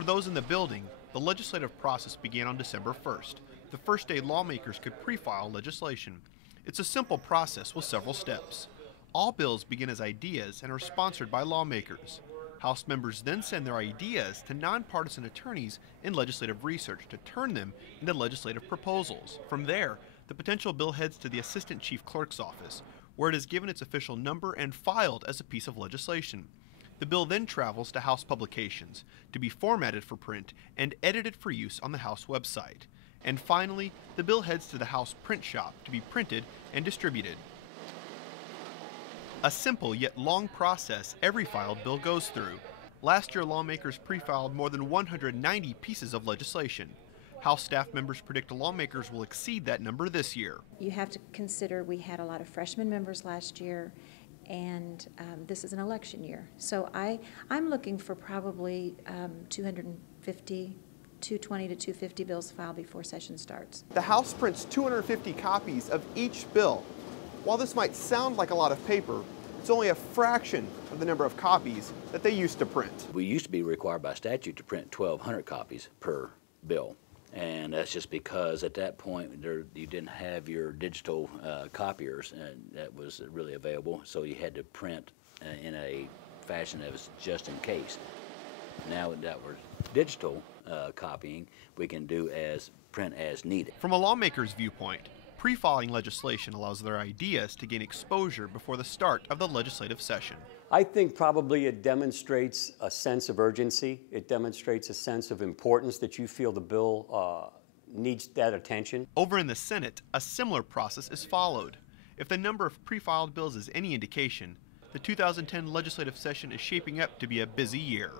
For those in the building, the legislative process began on December 1st, the first day lawmakers could pre-file legislation. It's a simple process with several steps. All bills begin as ideas and are sponsored by lawmakers. House members then send their ideas to nonpartisan attorneys in legislative research to turn them into legislative proposals. From there, the potential bill heads to the Assistant Chief Clerk's office, where it is given its official number and filed as a piece of legislation. The bill then travels to House publications to be formatted for print and edited for use on the House website. And finally, the bill heads to the House print shop to be printed and distributed. A simple yet long process every filed bill goes through. Last year, lawmakers pre-filed more than 190 pieces of legislation. House staff members predict lawmakers will exceed that number this year. You have to consider we had a lot of freshman members last year, and this is an election year. So I'm looking for probably 220 to 250 bills filed before session starts. The House prints 250 copies of each bill. While this might sound like a lot of paper, it's only a fraction of the number of copies that they used to print. We used to be required by statute to print 1,200 copies per bill. And that's just because at that point you didn't have your digital copiers, and that was really available, so you had to print in a fashion that was just in case. Now that we're digital copying, we can do print as needed. From a lawmaker's viewpoint, pre-filing legislation allows their ideas to gain exposure before the start of the legislative session. I think probably it demonstrates a sense of urgency. It demonstrates a sense of importance that you feel the bill needs that attention. Over in the Senate, a similar process is followed. If the number of pre-filed bills is any indication, the 2010 legislative session is shaping up to be a busy year.